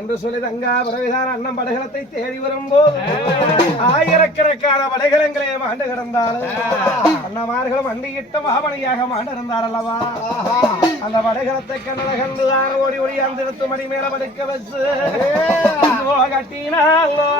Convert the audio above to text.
என்று சொல்லி தங்கா பிறவிதான் அண்ணன் படைகளத்தை தேடி வரும்போது ஆயிரக்கணக்கான படைகளங்களே மாண்டு கிடந்தாலும் அண்ணமார்களும் அண்டியிட்ட மாமணியாக இருந்தார் அல்லவா அந்த படைகளத்தை கண்ணல கண்டுதான் ஓடி ஓடி அந்த இடத்து மணி மேல படுக்க வச்சு கட்டினாலோ